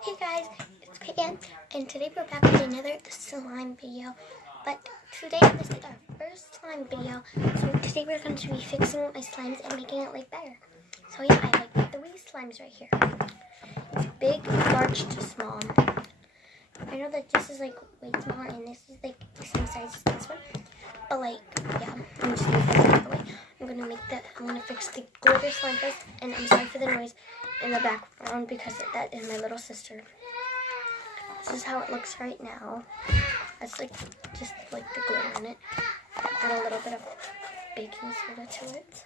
Hey guys, it's Peyton, and today we're back with another slime video. But today this is our first slime video, so today we're going to be fixing my slimes and making it like better. So yeah, I have like 3 slimes right here. It's big, large to small. I know that this is like way smaller and this is like the same size as this one. But like, yeah, I'm just gonna fix it out of the way. I'm gonna fix the glitter slime first, and I'm sorry for the noise in the background because that is my little sister. This is how it looks right now. That's like just like the glitter in it. Add a little bit of baking soda to it.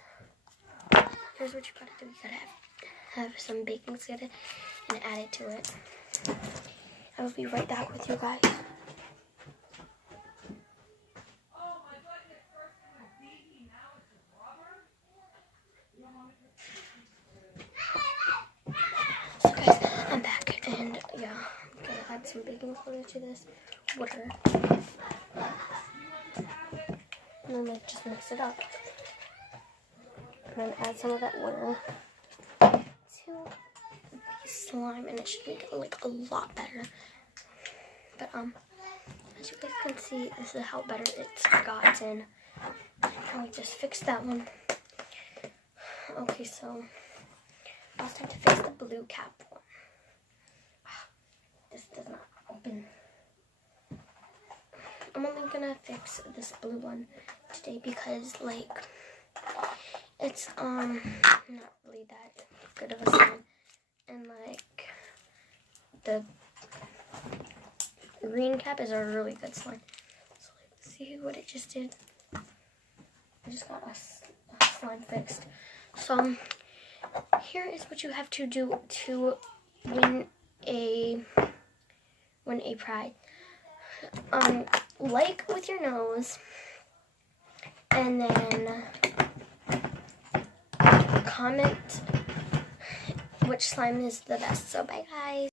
Here's what you gotta do. You gotta have some baking soda and add it to it. I will be right back with you guys. So guys, I'm back, and yeah, I'm gonna add some baking soda to this water, and then like just mix it up, and then add some of that water to the slime, and it should make it like a lot better. But as you guys can see, this is how better it's gotten. And we just fixed that one. Okay, so now it's time to fix the blue cap one. This does not open. I'm only gonna fix this blue one today because like it's not really that good of a slime, and like the green cap is a really good slime. So let's see what it just did. I just got a slime fixed. So here is what you have to do to win a prize. Like with your nose, and then comment which slime is the best. So bye guys.